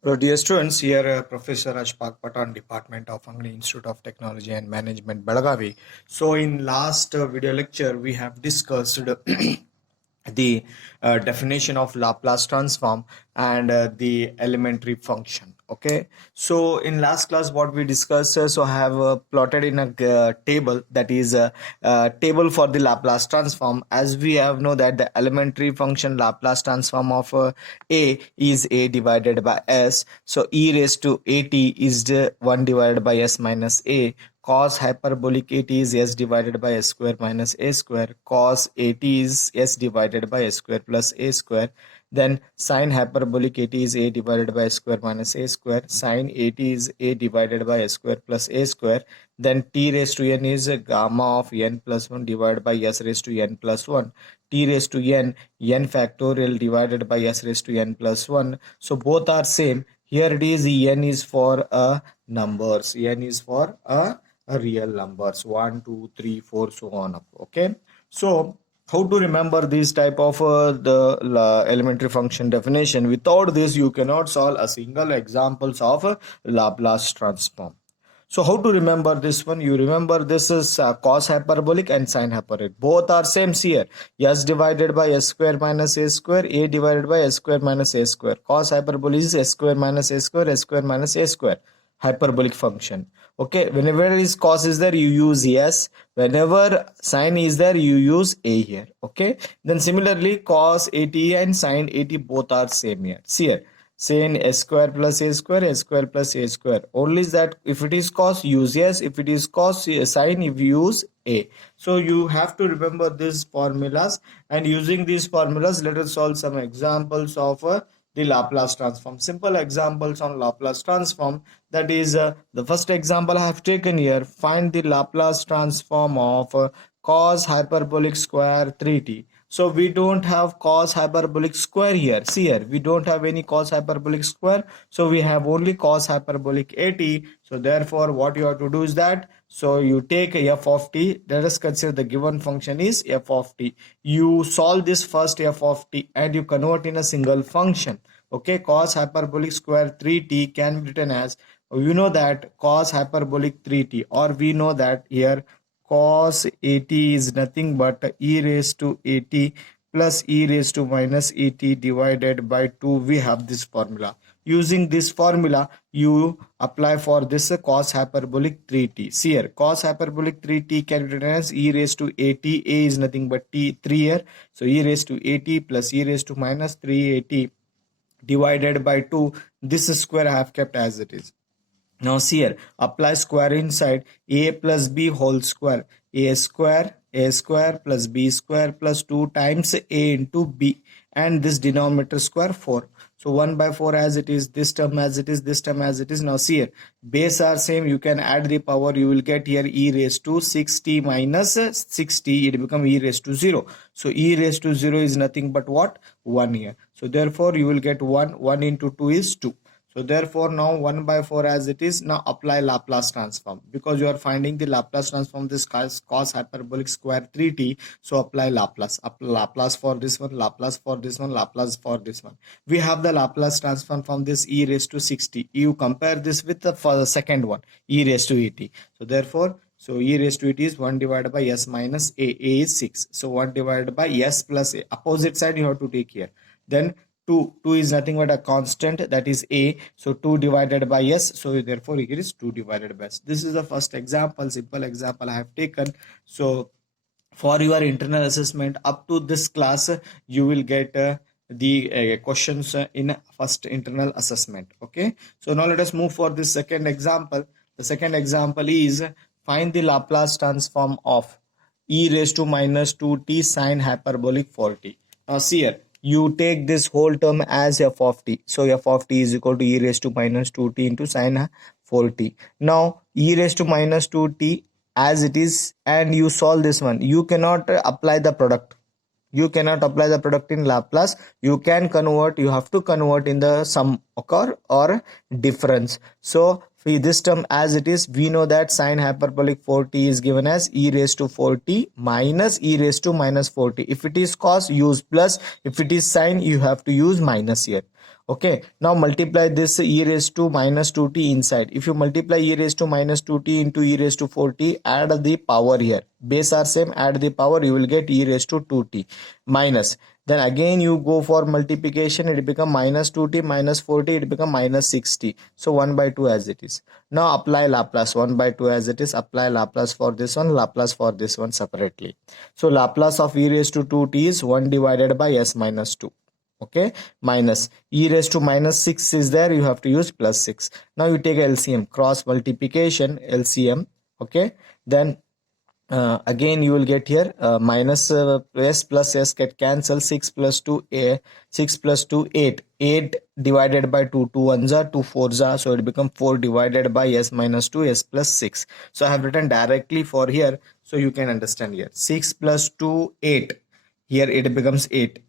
Hello, dear students. Here, Professor Ashpak Patan, Department of Angli Institute of Technology and Management, Belagavi. So, in last video lecture, we have discussed the definition of Laplace transform and the elementary function. Okay, so in last class what we discussed, so I have plotted in a table, that is a table for the Laplace transform. As we have know that the elementary function Laplace transform of a is a divided by s, so e raised to at is the 1 divided by s minus a. Cos hyperbolic at is s divided by s square minus a square. Cos at is s divided by s square plus a square. Then sine hyperbolic at is a divided by s square minus a square. Sine at is a divided by s square plus a square. Then t raised to n is gamma of n plus 1 divided by s raised to n plus 1. T raised to n factorial divided by s raised to n plus 1. So both are same. Here it is n is for numbers. N is for a real numbers, 1 2 3 4 so on up. Okay, so how to remember this type of the elementary function definition? Without this you cannot solve a single examples of Laplace transform. So how to remember this one? You remember this is cos hyperbolic and sine hyperbolic. Both are same here. S divided by s square minus a square, a divided by s square minus a square. Cos hyperbolic is s square minus a square, s square minus a square. Hyperbolic function. Okay, whenever is cos is there, you use s. Whenever sine is there, you use a here. Okay, then similarly cos 80 and sine 80 both are same here. See here, sine s square plus a square, s square plus a square. Only is that if it is cos, use s. If it is cos sine, if you use a. So you have to remember these formulas, and using these formulas, let us solve some examples of the Laplace transform. Simple examples on Laplace transform. That is the first example I have taken here. Find the Laplace transform of cos hyperbolic square 3t. So we don't have cos hyperbolic square here. See here, we don't have any cos hyperbolic square. So we have only cos hyperbolic 80. So therefore what you have to do is that, so you take f of t. Let us consider the given function is f of t. You solve this first f of t and you convert in a single function. Okay, cos hyperbolic square 3t can be written as, you know that cos hyperbolic 3t, or we know that here cos 80 is nothing but e raised to 80 plus e raised to minus 80 divided by 2. We have this formula. Using this formula, you apply for this cos hyperbolic 3t. See here, cos hyperbolic 3t can be written as e raised to 80. A is nothing but t 3 here. So e raised to 80 plus e raised to minus 380 divided by 2. This square I have kept as it is. Now see here, apply square inside. A plus b whole square. A square plus b square plus 2 times a into b, and this denominator square 4. So 1 by 4 as it is, this term as it is, this term as it is. Now see here, base are same, you can add the power, you will get here e raised to 60 minus 60, it become e raised to 0. So e raised to 0 is nothing but what? 1 here. So therefore you will get 1 into 2 is 2. So therefore now 1 by 4 as it is. Now apply Laplace transform, because you are finding the Laplace transform this cos hyperbolic square 3t. So apply Laplace. Laplace for this one, Laplace for this one, Laplace for this one. We have the Laplace transform from this e raised to 60. You compare this with for the second one, e raised to 80. So therefore, so e raised to 80 is 1 divided by s minus a. A is 6. So 1 divided by s plus a. Opposite side you have to take here. Then 2 is nothing but a constant, that is a. So 2 divided by s. So therefore it is 2 divided by s. This is the first example, simple example I have taken. So for your internal assessment up to this class, you will get the questions in first internal assessment. Okay, so now let us move for this second example. The second example is find the Laplace transform of e raised to minus 2t sine hyperbolic 4t. Now see here, you take this whole term as f of t. So f of t is equal to e raised to minus 2t into sine 4t. Now e raised to minus 2t as it is, and you solve this one. You cannot apply the product. You cannot apply the product in Laplace. You can convert, you have to convert in the sum occur or difference. So for this term as it is, we know that sine hyperbolic 4t is given as e raised to 4t minus e raised to minus 4t. If it is cos, use plus. If it is sine, you have to use minus here. Okay, now multiply this e raised to minus 2t inside. If you multiply e raised to minus 2t into e raised to 4t, add the power here. Base are same, add the power, you will get e raised to 2t minus. Then again you go for multiplication, it become minus 2t minus 4t, it become minus 6t. So 1 by 2 as it is. Now apply Laplace, 1 by 2 as it is, apply Laplace for this one, Laplace for this one separately. So Laplace of e raised to 2t is 1 divided by s minus 2. Okay, minus e raised to minus 6 is there, you have to use plus 6. Now you take LCM, cross multiplication, LCM. Okay, then again you will get here minus s plus s get cancel, 6 plus 2 a 6 plus 2 8 8 divided by 2 2 1s are 2 4s are, so it become 4 divided by s minus 2 s plus 6. So I have written directly for here, so you can understand here 6 plus 2 8, here it becomes 8,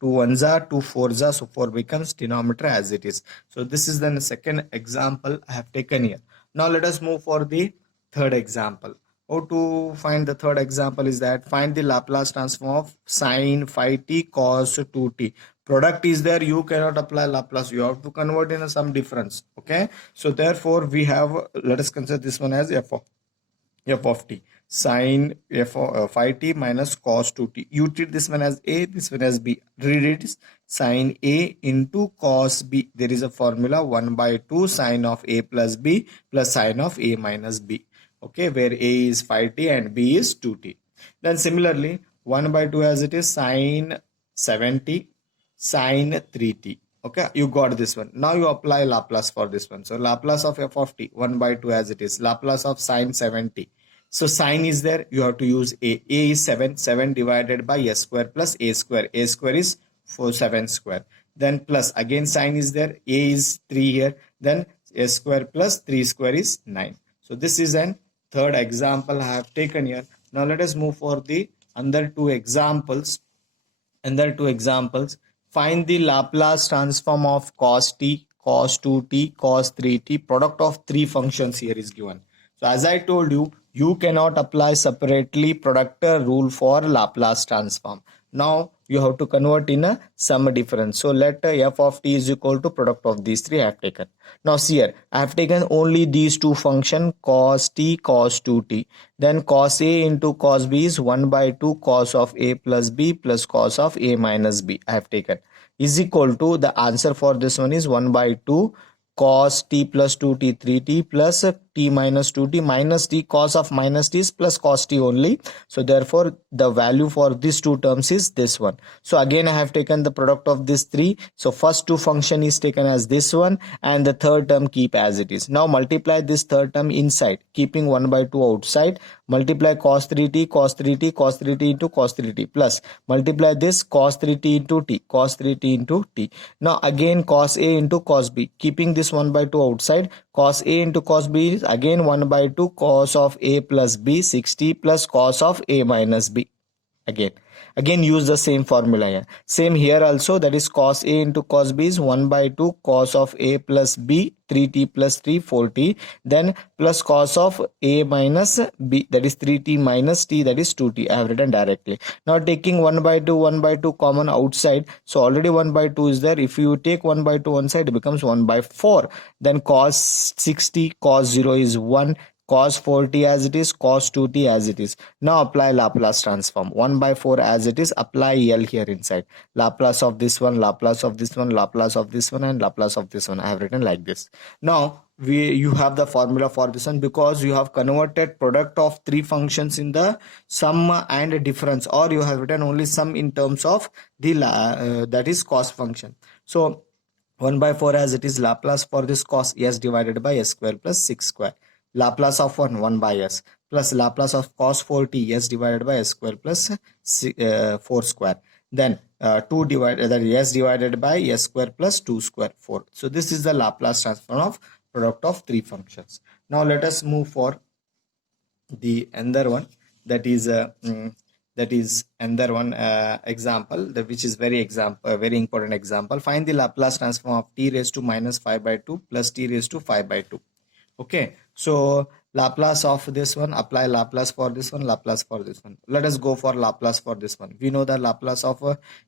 2 1s are 2 4s are, so 4 becomes denominator as it is. So this is then the second example I have taken here. Now let us move for the third example. How to find the third example is that find the Laplace transform of sine phi t cos 2t. Product is there, you cannot apply Laplace, you have to convert in some difference. Okay, so therefore we have, let us consider this one as f of t sine phi t minus cos 2t. You treat this one as a, this one as b. Read it is sine a into cos b. There is a formula 1 by 2 sine of a plus b plus sine of a minus b. Okay, where a is phi t and b is 2t. Then similarly 1 by 2 as it is sine 7t sine 3t. Okay, you got this one. Now you apply Laplace for this one. So Laplace of f of t 1 by 2 as it is, Laplace of sine 7t. So sine is there, you have to use a. A is 7, 7 divided by s square plus a square. A square is 4 7 square. Then plus again sine is there, a is 3 here. Then s square plus 3 square is 9. So this is an third example I have taken here. Now let us move for the other two examples. Find the Laplace transform of cos t, cos 2t, cos 3t. Product of three functions here is given. So as I told you, you cannot apply separately product rule for Laplace transform. Now you have to convert in a sum difference. So let f of t is equal to product of these three I have taken. Now see here, I have taken only these two function cos t, cos 2t. Then cos a into cos b is 1 by 2 cos of a plus b plus cos of a minus b I have taken, is equal to, the answer for this one is 1 by 2 cos t plus 2t 3t plus t minus 2t minus t cos of minus t is plus cos t only. So therefore the value for these two terms is this one. So again I have taken the product of these three. So first two function is taken as this one and the third term keep as it is. Now multiply this third term inside, keeping 1 by 2 outside. Multiply cos 3t cos 3t cos 3t into cos 3t plus multiply this cos 3t into t cos 3t into t. Now again cos a into cos b, keeping this 1 by 2 outside. Cos a into cos b is again 1 by 2 cos of a plus b 60 plus cos of a minus b. Again use the same formula here. Same here also, that is cos a into cos b is 1 by 2 cos of a plus b 3t plus 3 4t, then plus cos of a minus b, that is 3t minus t, that is 2t. I have written directly. Now taking 1 by 2 common outside, so already 1 by 2 is there. If you take 1 by 2 one side, it becomes 1 by 4. Then cos 60 cos 0 is 1, cos 4t as it is, cos 2t as it is. Now apply Laplace transform. 1 by 4 as it is, apply L here inside. Laplace of this one, Laplace of this one, Laplace of this one and Laplace of this one. I have written like this. Now you have the formula for this one, because you have converted product of three functions in the sum and difference, or you have written only sum in terms of the that is cos function. So 1 by 4 as it is, Laplace for this cos s divided by s square plus 6 square. Laplace of 1 by s plus Laplace of cos 4t s divided by s square plus 4 square. Then 2 divided, that is s divided by s square plus 2 square 4. So this is the Laplace transform of product of three functions. Now let us move for the another one, that is another one example, which is very important example. Find the Laplace transform of t raised to minus 5 by 2 plus t raised to 5 by 2. Okay, so Laplace of this one, apply Laplace for this one, Laplace for this one. Let us go for Laplace for this one. We know the Laplace of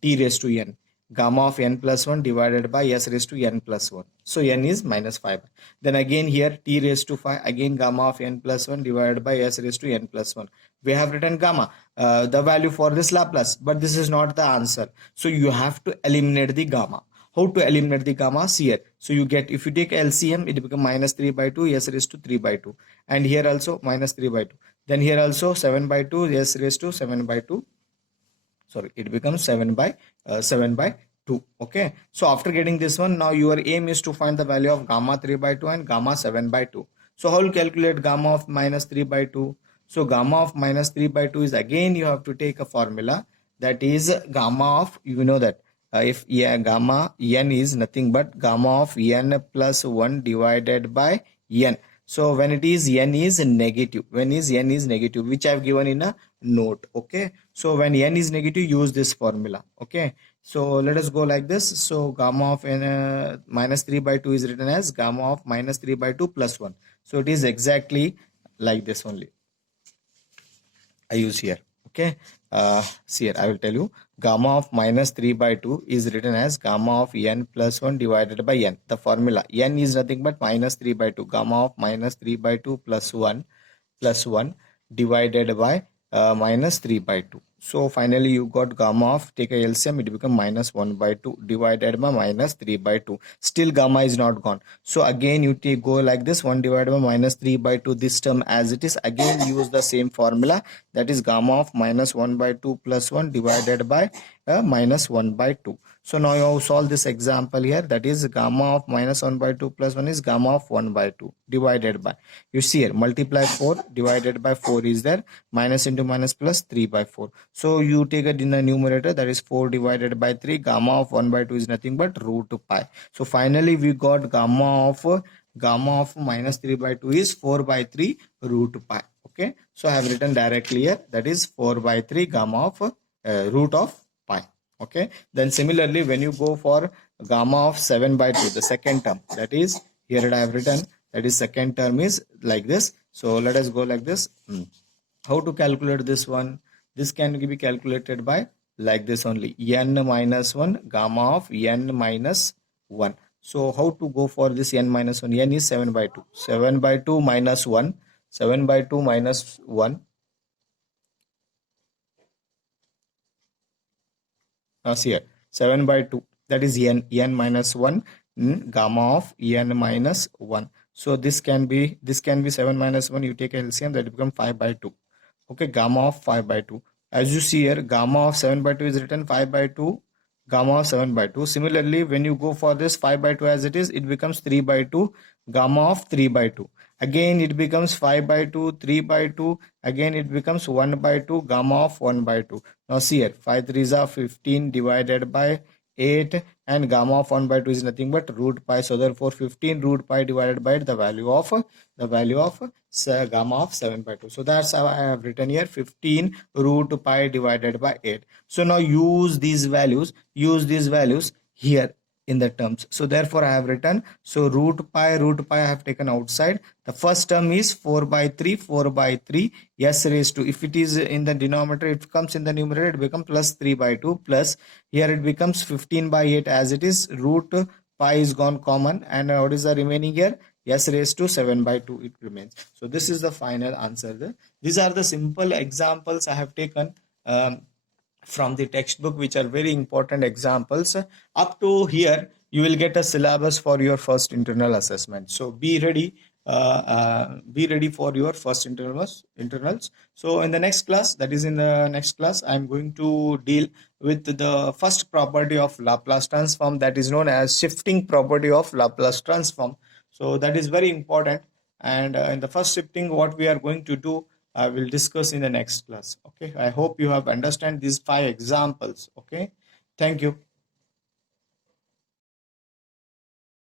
t raised to n. gamma of n plus 1 divided by s raised to n plus 1. So n is minus 5. Then again here t raised to 5, again gamma of n plus 1 divided by s raised to n plus 1. We have written gamma, the value for this Laplace, but this is not the answer. So you have to eliminate the gamma. How to eliminate the gamma? See here. So you get, if you take LCM, it becomes minus 3 by 2 s raised to 3 by 2. And here also minus 3 by 2. Then here also 7 by 2 s raised to 7 by 2. Sorry, it becomes 7 by 2. Okay, so after getting this one, now your aim is to find the value of gamma 3 by 2 and gamma 7 by 2. So how will calculate gamma of minus 3 by 2? So gamma of minus 3 by 2 is, again you have to take a formula, that is gamma of, you know that if gamma n is nothing but gamma of n plus 1 divided by n. So when it is n is negative, which I have given in a note. Okay, so when n is negative, use this formula. Okay, so let us go like this. So gamma of n minus 3 by 2 is written as gamma of minus 3 by 2 plus 1. So it is exactly like this only I use here. Okay, see here I will tell you, gamma of minus 3 by 2 is written as gamma of n plus 1 divided by n. The formula n is nothing but minus 3 by 2, gamma of minus 3 by 2 plus 1 divided by minus 3 by 2. So finally you got gamma of, take a LCM, it become minus 1 by 2 divided by minus 3 by 2. Still gamma is not gone. So again you go like this, 1 divided by minus 3 by 2, this term as it is. Again use the same formula, that is gamma of minus 1 by 2 plus 1 divided by minus 1 by 2. So now you solve this example here, that is gamma of minus 1 by 2 plus 1 is gamma of 1 by 2 divided by, you see here, multiply 4 divided by 4 is there, minus into minus plus 3 by 4. So you take it in the numerator, that is 4 divided by 3, gamma of 1 by 2 is nothing but root pi. So finally we got gamma of minus 3 by 2 is 4 by 3 root pi. Okay, so I have written directly here, that is 4 by 3 gamma of root of pi. Okay, then similarly when you go for gamma of 7 by 2, the second term, that is here I have written, that is second term is like this. So let us go like this. How to calculate this one? This can be calculated by like this only, n minus 1 gamma of n minus 1. So how to go for this n minus 1? N is 7 by 2. 7 by 2 minus 1. 7 by 2 minus 1. Now see here, 7 by 2, that is n minus 1 gamma of n minus 1. So this can be 7 minus 1, you take LCM, that becomes 5 by 2. Okay, gamma of 5 by 2. As you see here, gamma of 7 by 2 is written 5 by 2, gamma of 7 by 2. Similarly, when you go for this 5 by 2 as it is, it becomes 3 by 2, gamma of 3 by 2. Again it becomes 5 by 2, 3 by 2, again it becomes 1 by 2, gamma of 1 by 2. Now see here, 5 3s are 15 divided by 8, and gamma of 1 by 2 is nothing but root pi. So therefore 15 root pi divided by the value of gamma of 7 by 2. So that's how I have written here, 15 root pi divided by 8. So now use these values here in the terms. So therefore I have written, so root pi I have taken outside. The first term is 4 by 3 s raised to, if it is in the denominator, it comes in the numerator, it becomes plus 3 by 2 plus, here it becomes 15 by 8 as it is, root pi is gone common, and what is the remaining here? S raised to 7 by 2 it remains. So this is the final answer. These are the simple examples I have taken from the textbook, which are very important examples. Up to here you will get a syllabus for your first internal assessment, so be ready for your first internals. So in the next class, I'm going to deal with the first property of Laplace transform, that is known as shifting property of Laplace transform. So that is very important, and in the first shifting, what we are going to do, I will discuss in the next class. Okay, I hope you have understand these 5 examples. Okay, thank you.